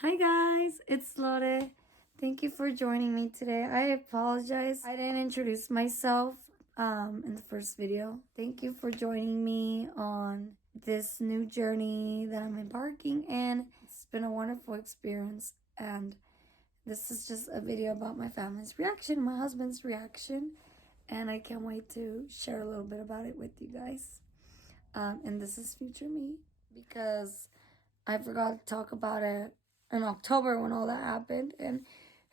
Hi guys, it's Lore. Thank you for joining me today. I apologize I didn't introduce myself in the first video. Thank you for joining me on this new journey that I'm embarking in. It's been a wonderful experience, and this is just a video about my family's reaction, my husband's reaction, and I can't wait to share a little bit about it with you guys. And this is future me, because I forgot to talk about it in October when all that happened, and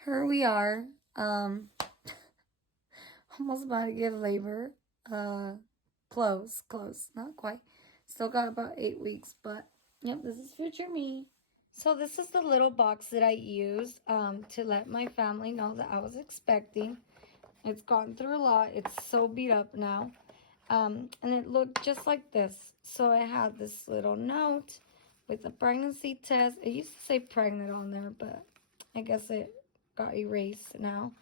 here we are, almost about to give labor. Close, not quite. Still got about 8 weeks, but yep, this is future me. So this is the little box that I used to let my family know that I was expecting. It's gone through a lot. It's so beat up now. And it looked just like this. So I had this little note with a pregnancy test. It used to say pregnant on there, but I guess it got erased now.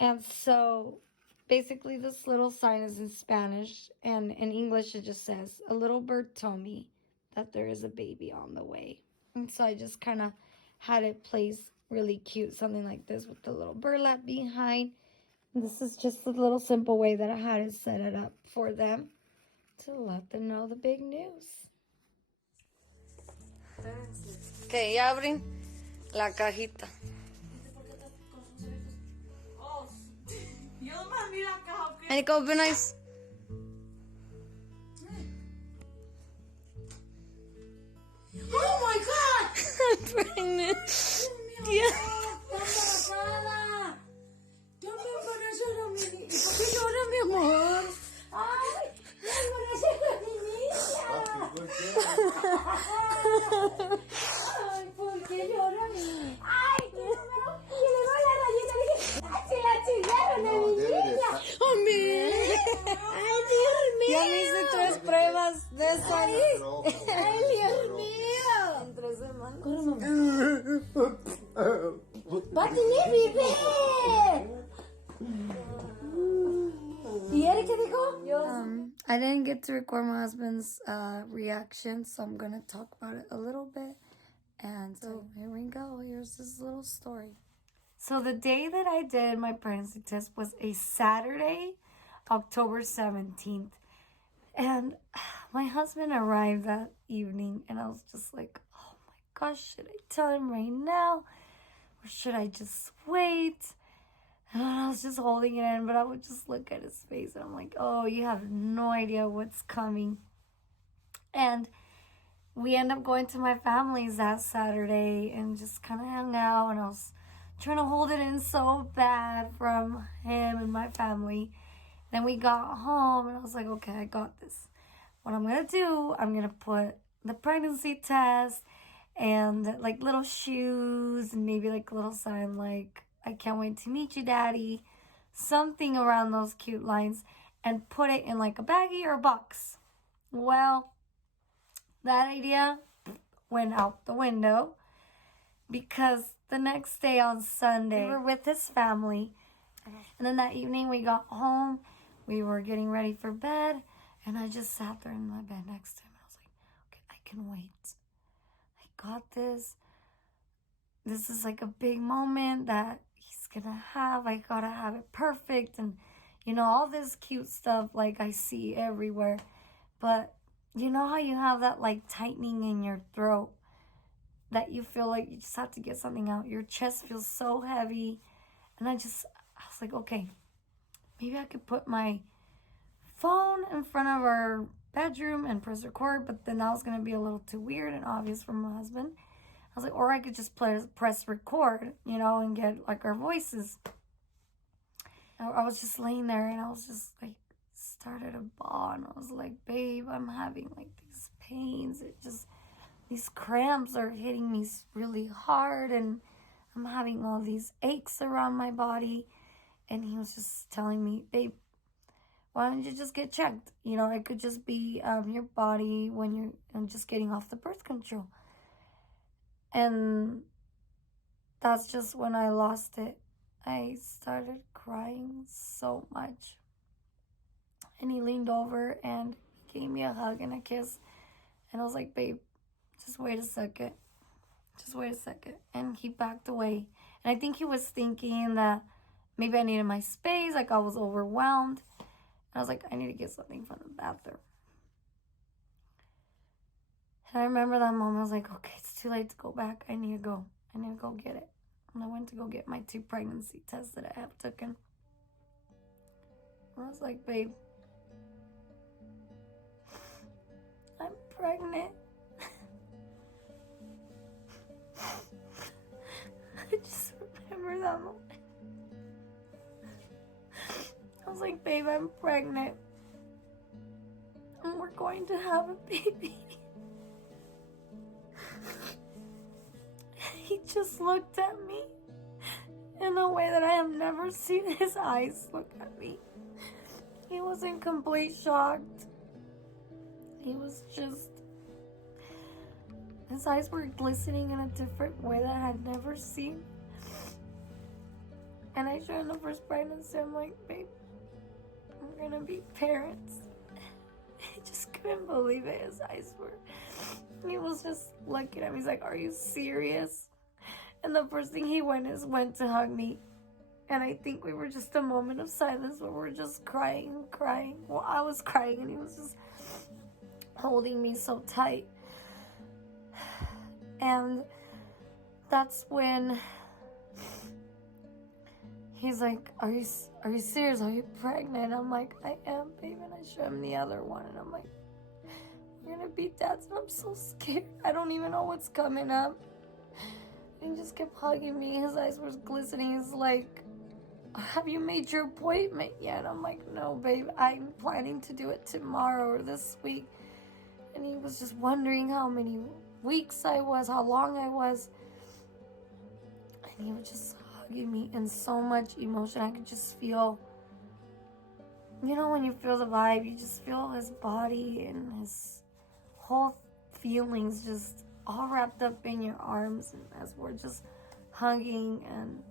And so basically this little sign is in Spanish, and in English it just says, "A little bird told me that there is a baby on the way." And so I just kind of had it placed really cute, something like this with the little burlap behind. This is just the little simple way that I had to set it up for them to let them know the big news. Ok, abren la cajita. Any open eyes? Oh my God! I'm pregnant. Yeah. Yo me embaracé de mi niña. ¿Y por qué llora, mi amor? ¡Ay! ¡Me embaracé de mi niña! ¡Ay! ¿Por qué llora? ¡Ay! Que le doy la rayita. ¡Ay! ¡Se la chingaron de mi niña! ¡Oh, ¡ay, Dios mío! Ya me hice 3 pruebas de eso. ¡Ay, Dios mío! En 3 semanas. Corre, mamá. ¡Va a tener bebé! ¿Y Eric qué dijo? I didn't get to record my husband's reaction, so I'm gonna talk about it a little bit. And so here we go. Here's this little story. So the day that I did my pregnancy test was a Saturday, October 17th. And my husband arrived that evening, and I was just like, oh my gosh, should I tell him right now? Or should I just wait? And I was just holding it in, but I would just look at his face, and I'm like, oh, you have no idea what's coming. And we end up going to my family's that Saturday and just kind of hung out, and I was trying to hold it in so bad from him and my family. Then we got home, and I was like, okay, I got this. What I'm going to do, I'm going to put the pregnancy test and like little shoes and maybe like a little sign like, "I can't wait to meet you, Daddy." Something around those cute lines, and put it in like a baggie or a box. Well, that idea went out the window, because the next day on Sunday, we were with his family. And then that evening we got home, we were getting ready for bed, and I just sat there in my bed next to him. And I was like, okay, I can wait. I got this. This is like a big moment that he's gonna have. I gotta have it perfect. And, all this cute stuff like I see everywhere. But you know how you have that like tightening in your throat, that you feel like you just have to get something out. Your chest feels so heavy. And I was like, okay, maybe I could put my phone in front of our bedroom and press record, but then that was going to be a little too weird and obvious for my husband. I was like, or I could just press record, and get like our voices. I was just laying there, and I was just like, started to bawl, and I was like, babe, I'm having like these pains. These cramps are hitting me really hard, and I'm having all these aches around my body. And he was just telling me, babe, why don't you just get checked? It could just be your body when you're just getting off the birth control. And that's just when I lost it. I started crying so much. And he leaned over and gave me a hug and a kiss. And I was like, babe, just wait a second. just wait a second. And he backed away. And I think he was thinking that maybe I needed my space, like I was overwhelmed. And I was like, I need to get something from the bathroom. And I remember that moment, I was like, okay, it's too late to go back. I need to go get it. And I went to go get my 2 pregnancy tests that I have taken. I was like, babe, I'm pregnant. I just remember that moment. I was like, babe, I'm pregnant. And we're going to have a baby. He just looked at me in a way that I have never seen his eyes look at me. He was in complete shock. He was just... His eyes were glistening in a different way that I had never seen. And I showed him the first pregnancy. I'm like, babe, we're gonna be parents. He just couldn't believe it. His eyes were... He was just looking at me. He's like, are you serious? And the first thing he went to hug me. And I think we were just a moment of silence where we're just crying. Well, I was crying and he was just holding me so tight. And that's when he's like, are you serious? Are you pregnant? I'm like, I am, babe. And I show him the other one. And I'm like, we're gonna be dads. And I'm so scared. I don't even know what's coming up. And he just kept hugging me. His eyes were glistening. He's like, have you made your appointment yet? I'm like, no, babe. I'm planning to do it tomorrow or this week. And he was just wondering how many weeks I was, how long I was. And he was just hugging me in so much emotion. I could just feel, you know, when you feel the vibe, you just feel his body and his whole feelings just all wrapped up in your arms. And as we're just hugging, and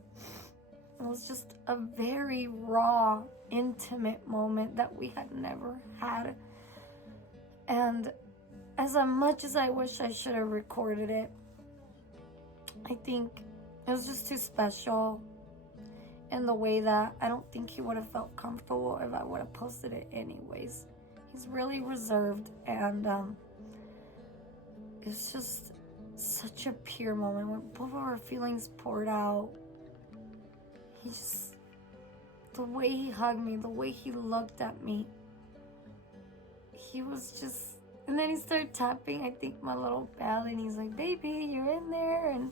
it was just a very raw, intimate moment that we had never had. And as much as I wish I should have recorded it, I think it was just too special in the way that I don't think he would have felt comfortable if I would have posted it anyways. He's really reserved, and it's just such a pure moment where both of our feelings poured out. He just, the way he hugged me, the way he looked at me, he was just, and then he started tapping, I think, my little belly, and he's like, baby, you're in there. And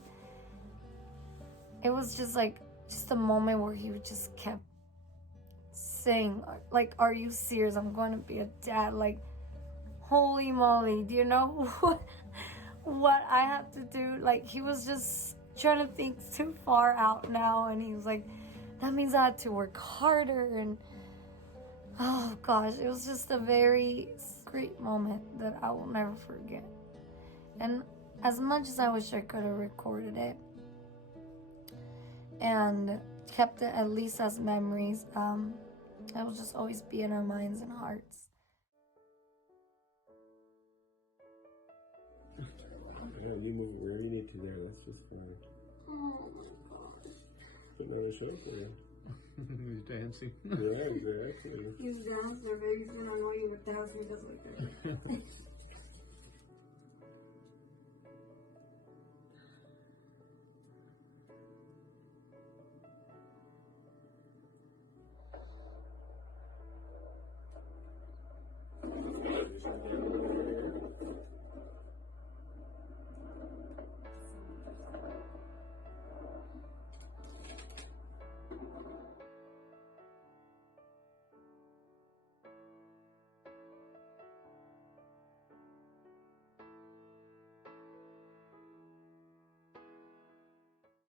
it was just like, just a moment where he just kept saying, like, are you serious? I'm going to be a dad. Like, holy moly, do you know what I have to do? Like, he was just trying to think too far out now, and he was like, that means I had to work harder. And oh gosh, it was just a very great moment that I will never forget. And as much as I wish I could have recorded it and kept it at least as memories, it will just always be in our minds and hearts. Yeah, you move it wherever you need to there. That's just fine. Oh my gosh. Put another show for you. He's dancing. Yeah, exactly. He's dancing, baby. He's gonna annoy you with dancing just like that.